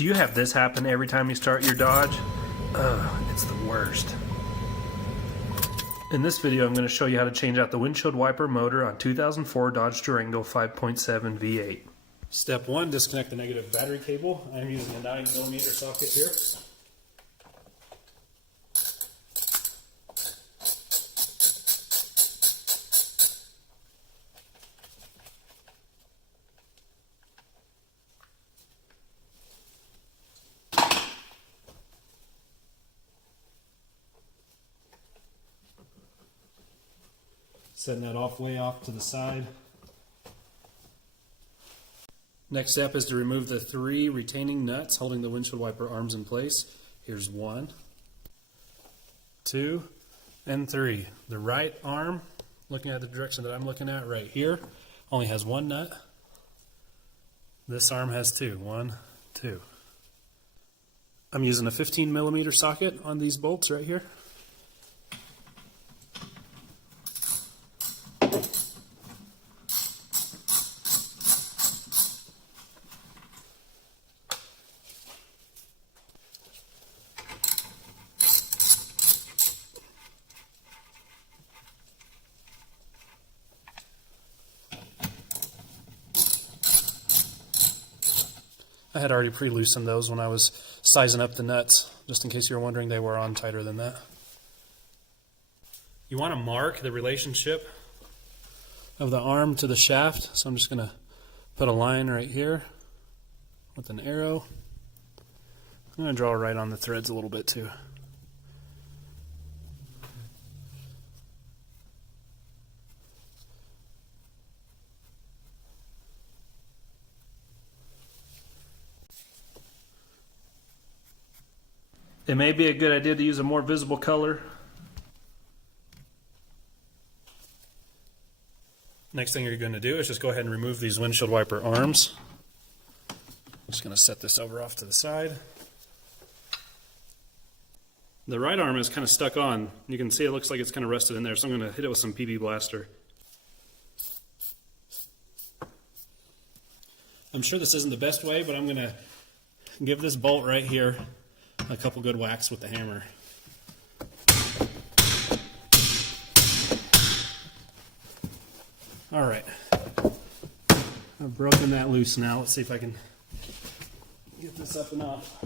Do you have this happen every time you start your Dodge? Ugh, it's the worst. In this video, I'm going to show you how to change out the windshield wiper motor on 2004 Dodge Durango 5.7 V8. Step 1, disconnect the negative battery cable. I'm using a 9mm socket here. Setting that way off to the side. Next step is to remove the 3 retaining nuts holding the windshield wiper arms in place. Here's 1, 2, and 3. The right arm, looking at the direction that I'm looking at right here, only has 1 nut. This arm has 2. 1, 2. I'm using a 15mm socket on these bolts right here. I had already pre-loosened those when I was sizing up the nuts, just in case you were wondering. They were on tighter than that. You want to mark the relationship of the arm to the shaft, so I'm just going to put a line right here with an arrow. I'm going to draw right on the threads a little bit too. It may be a good idea to use a more visible color. Next thing you're going to do is just go ahead and remove these windshield wiper arms. I'm just going to set this over off to the side. The right arm is kind of stuck on. You can see it looks like it's kind of rusted in there, so I'm going to hit it with some PB Blaster. I'm sure this isn't the best way, but I'm going to give this bolt right here a couple good whacks with the hammer. All right, I've broken that loose now. Let's see if I can get this up and off.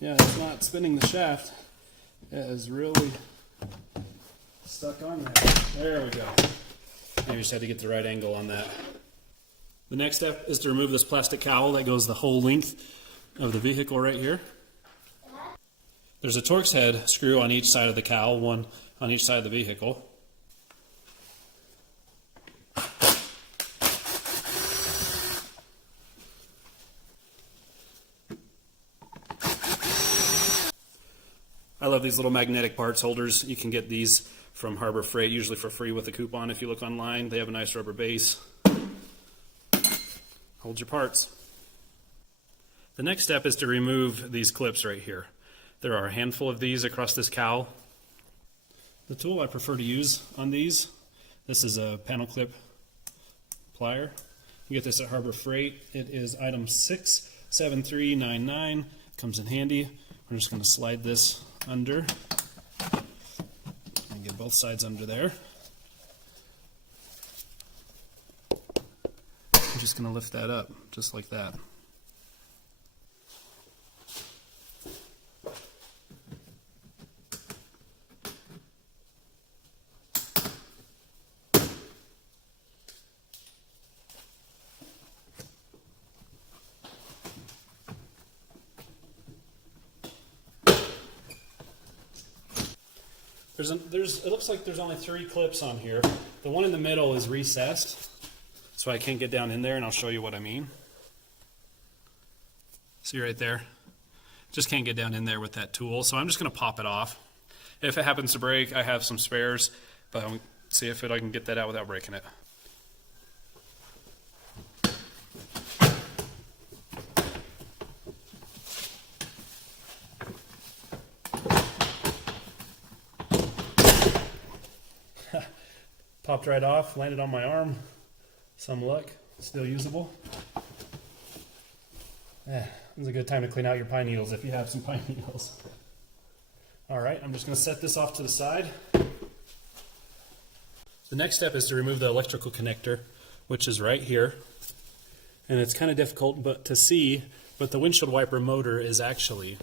Yeah, it's not spinning the shaft. It is really stuck on there. There we go. I just had to get the right angle on that. The next step is to remove this plastic cowl that goes the whole length of the vehicle right here. There's a Torx head screw on each side of the cowl, one on each side of the vehicle. I love these little magnetic parts holders. You can get these from Harbor Freight, usually for free with a coupon if you look online. They have a nice rubber base. Hold your parts. The next step is to remove these clips right here. There are a handful of these across this cowl. The tool I prefer to use on these, this is a panel clip plier. You get this at Harbor Freight. It is item 67399. Comes in handy. We're just going to slide this under and get both sides under there. I'm just going to lift that up, just like that. It looks like there's only 3 clips on here. The one in the middle is recessed, so I can't get down in there, and I'll show you what I mean. See right there? Just can't get down in there with that tool, so I'm just going to pop it off. If it happens to break, I have some spares, but I'll see if I can get that out without breaking it. Popped right off, landed on my arm. Some luck, still usable. It's a good time to clean out your pine needles if you have some pine needles. All right, I'm just going to set this off to the side. The next step is to remove the electrical connector, which is right here. And it's kind of difficult to see, but the windshield wiper motor is actually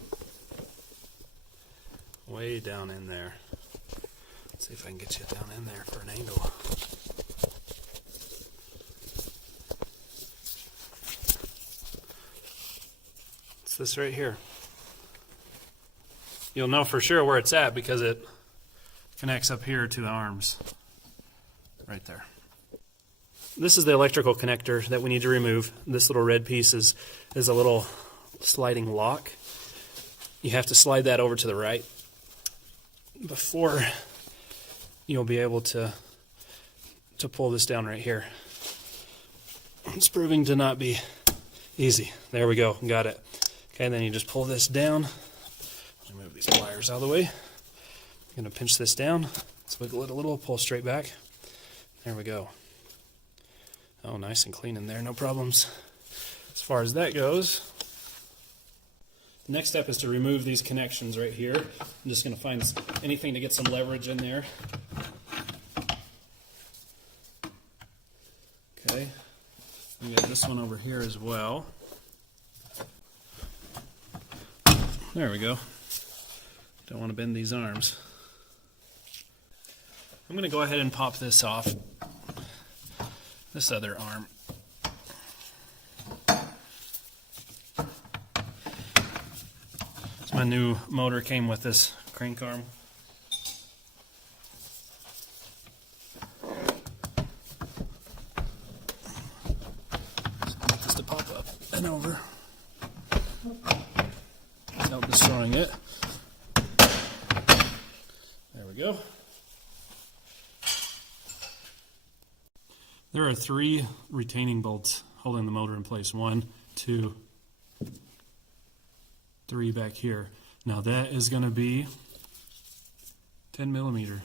way down in there. Let's see if I can get you down in there for an angle. It's this right here. You'll know for sure where it's at because it connects up here to the arms. Right there. This is the electrical connector that we need to remove. This little red piece is a little sliding lock. You have to slide that over to the right before you'll be able to pull this down right here. It's proving to not be easy. There we go, got it. Okay, and then you just pull this down. Move these pliers out of the way. I'm going to pinch this down, wiggle it a little, pull straight back. There we go. Oh, nice and clean in there, no problems. As far as that goes, the next step is to remove these connections right here. I'm just going to find anything to get some leverage in there. Okay, we got this one over here as well. There we go. Don't want to bend these arms. I'm going to go ahead and pop this off, this other arm. So my new motor came with this crank arm. Get this to pop up and over without destroying it. There we go. There are 3 retaining bolts holding the motor in place. 1, 2, 3 back here. Now that is going to be 10 millimeter.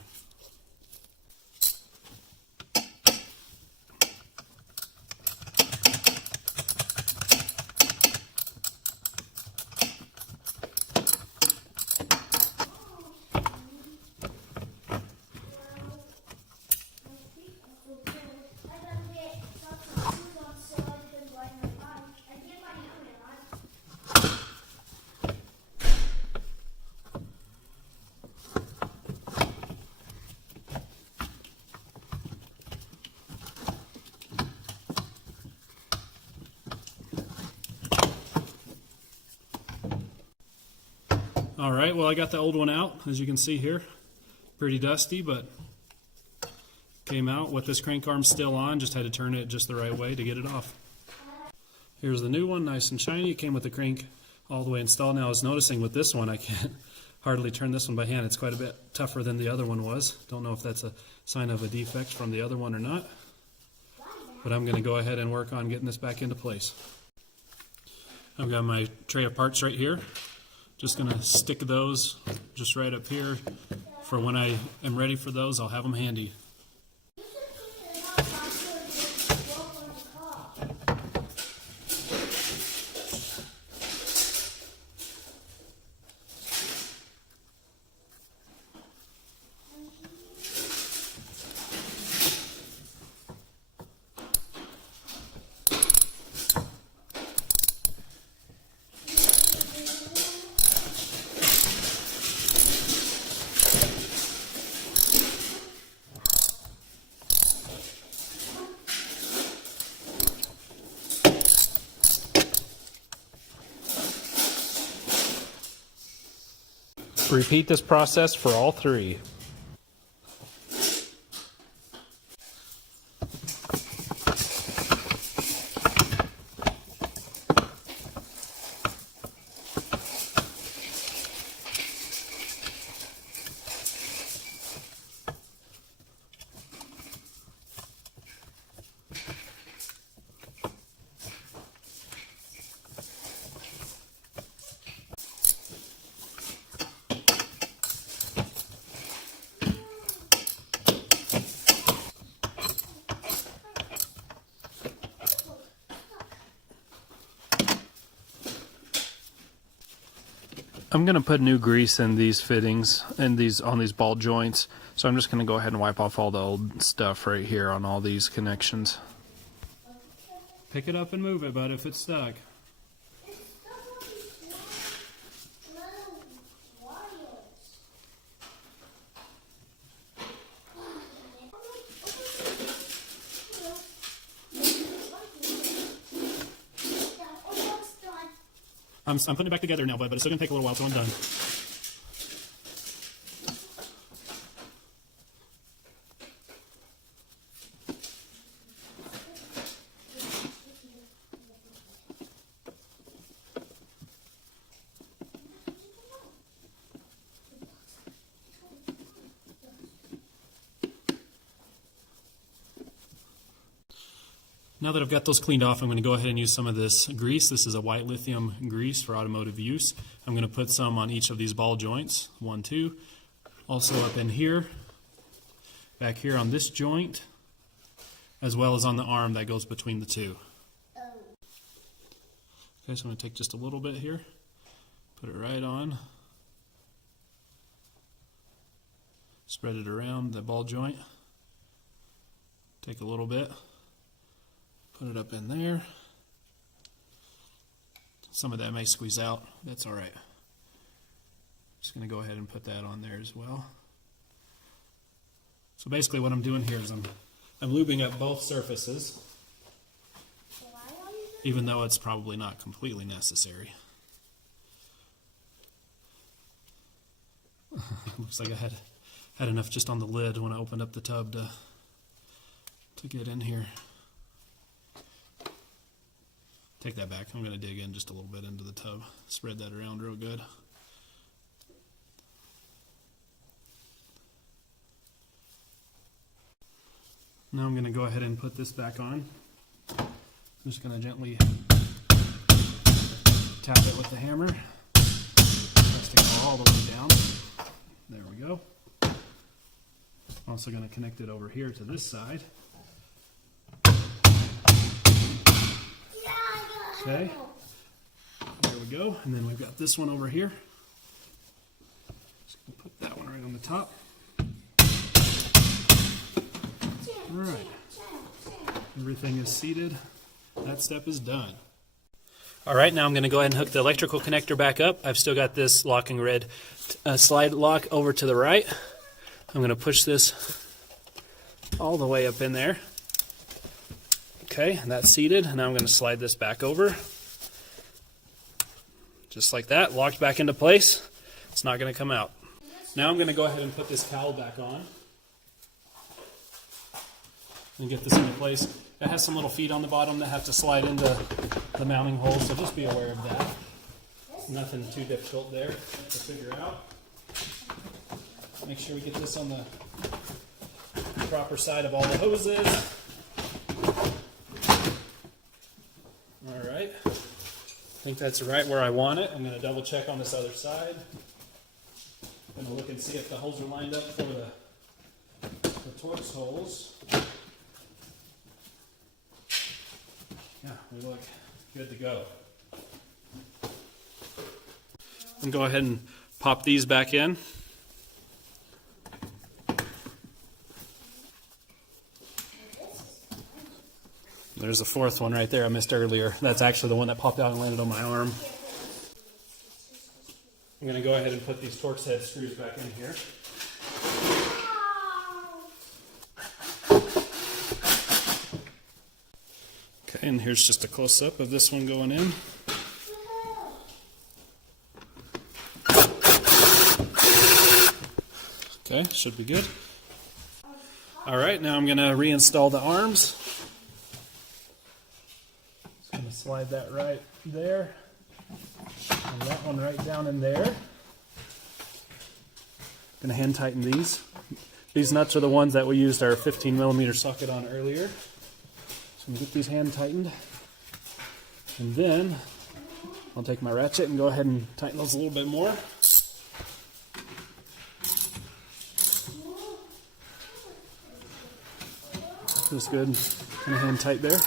All right, well, I got the old one out, as you can see here. Pretty dusty, but came out with this crank arm still on. Just had to turn it just the right way to get it off. Here's the new one, nice and shiny. It came with the crank all the way installed. Now I was noticing with this one, I can't hardly turn this one by hand. It's quite a bit tougher than the other one was. Don't know if that's a sign of a defect from the other one or not. But I'm going to go ahead and work on getting this back into place. I've got my tray of parts right here. Just going to stick those just right up here. For when I am ready for those, I'll have them handy. Repeat this process for all 3. I'm going to put new grease in these fittings and on these ball joints. So I'm just going to go ahead and wipe off all the old stuff right here on all these connections. Pick it up and move it, bud, if it's stuck. I'm putting it back together now, bud, but it's still going to take a little while, so I'm done. Now that I've got those cleaned off, I'm going to go ahead and use some of this grease. This is a white lithium grease for automotive use. I'm going to put some on each of these ball joints, 1, 2. Also up in here, back here on this joint, as well as on the arm that goes between the two. Okay, so I'm going to take just a little bit here, put it right on, spread it around the ball joint, take a little bit. Put it up in there. Some of that may squeeze out. That's all right. Just going to go ahead and put that on there as well. So basically what I'm doing here is I'm lubing up both surfaces, even though it's probably not completely necessary. Looks like I had enough just on the lid when I opened up the tub to get in here. Take that back. I'm going to dig in just a little bit into the tub. Spread that around real good. Now I'm going to go ahead and put this back on. I'm just going to gently tap it with the hammer. Let's take it all the way down. There we go. I'm also going to connect it over here to this side. Okay, there we go, and then we've got this one over here. Just gonna put that one right on the top. All right, everything is seated. That step is done. All right, now I'm going to go ahead and hook the electrical connector back up. I've still got this locking red slide lock over to the right. I'm going to push this all the way up in there. Okay, that's seated. Now I'm going to slide this back over. Just like that, locked back into place. It's not going to come out. Now I'm going to go ahead and put this cowl back on and get this into place. It has some little feet on the bottom that have to slide into the mounting hole, so just be aware of that. Nothing too difficult there to figure out. Make sure we get this on the proper side of all the hoses. All right, I think that's right where I want it. I'm going to double check on this other side. I'm going to look and see if the holes are lined up for the Torx holes. Yeah, we look good to go. And go ahead and pop these back in. There's the fourth one right there I missed earlier. That's actually the one that popped out and landed on my arm. I'm going to go ahead and put these Torx head screws back in here. Okay, and here's just a close-up of this one going in. Okay, should be good. All right, now I'm going to reinstall the arms. Just going to slide that right there, and that one right down in there. Going to hand tighten these. These nuts are the ones that we used our 15mm socket on earlier. So I'm going to get these hand tightened. And then I'll take my ratchet and go ahead and tighten those a little bit more. Just good, kind of hand tight there.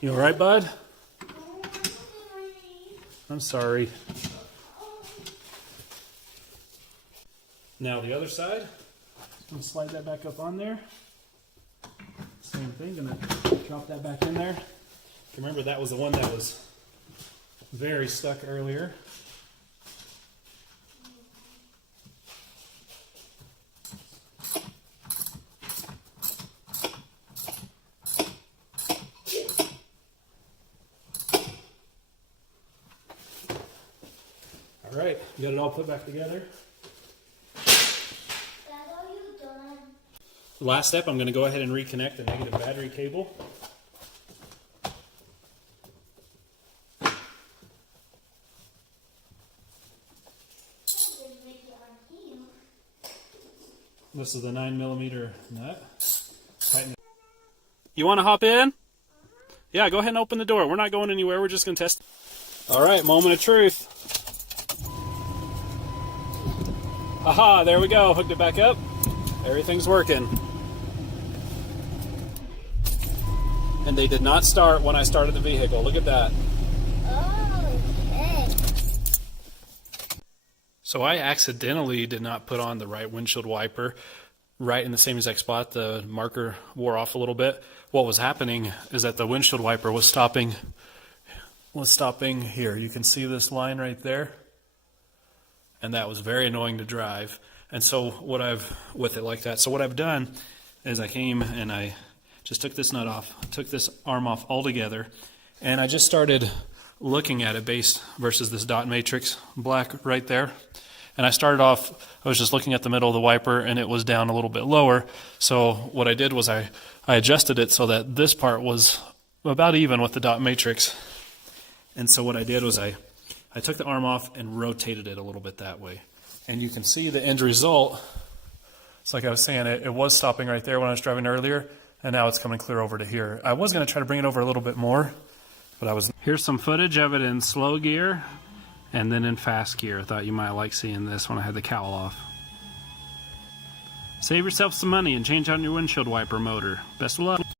You all right, bud? I'm sorry. Now the other side. I'm going to slide that back up on there. Same thing, going to drop that back in there. Remember, that was the one that was very stuck earlier. All right, you got it all put back together. Last step, I'm going to go ahead and reconnect the negative battery cable. This is the 9mm nut. Tighten it. You want to hop in? Yeah, go ahead and open the door. We're not going anywhere. We're just going to test. All right, moment of truth. Aha, there we go. Hooked it back up. Everything's working. And they did not start when I started the vehicle. Look at that. Okay. So I accidentally did not put on the right windshield wiper right in the same exact spot. The marker wore off a little bit. What was happening is that the windshield wiper was stopping here. You can see this line right there. And that was very annoying to drive. And so what I've done is I came and I just took this nut off, took this arm off altogether, and I just started looking at it based versus this dot matrix black right there. And I was just looking at the middle of the wiper, and it was down a little bit lower. So what I did was I adjusted it so that this part was about even with the dot matrix. And so what I did was I took the arm off and rotated it a little bit that way. And you can see the end result. It's like I was saying, it was stopping right there when I was driving earlier, and now it's coming clear over to here. I was going to try to bring it over a little bit more, but I was... Here's some footage of it in slow gear and then in fast gear. I thought you might like seeing this when I had the cowl off. Save yourself some money and change out your windshield wiper motor. Best of luck.